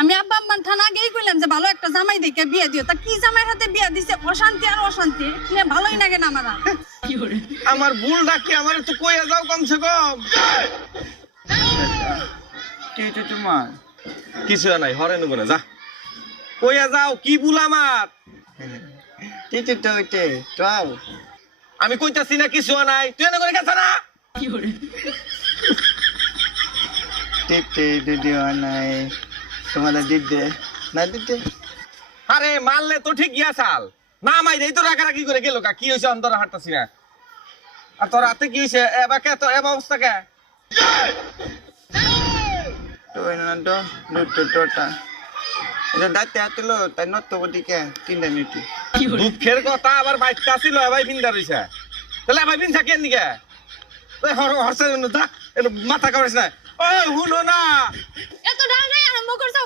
আমি আব্বা আম্মান থানা গিয়ে কইলাম যে ভালো একটা জামাই দেখে বিয়ে দিও, তা কি জামাইয়ের হাতে বিয়ে দিছে? অশান্তি আর অশান্তি, নিয়ে ভালোই লাগে না আমার আর। আমার ভুল ডাকি আমার একটু কইয়া যাও কমসে কম। তোমার কিছু নাই, হরে নেবো না, যা কইয়া যাও কি ভুল আমার। তো ওইটে চল। আমি কইতাছি না কিছু নাই, তুই এনে করে গেছ না। দিদি নাই তোমাদের দিদি না দিদি। আরে মারলে তো ঠিক গিয়া চাল না, মাইরে তো রাগারাগি করে গেল কা, কি হয়েছে অন্তর হাঁটতাছি না। আর তোর হাতে কি হয়েছে এবাকে, তো এবার অবস্থা কে? তো না তো দুটোটা এটা দাঁতে হাতলো তাই নত দিকে 3 মিনিট। দুঃখের কথা আবার বাইকটা ছিল এবার ভিন্দা রইছে, তাহলে এবার ভিন থাকে এদিকে হরছে মাথা কামড়িস না। ওই হুনো না, এত ডাঙাই আরম্ভ করছো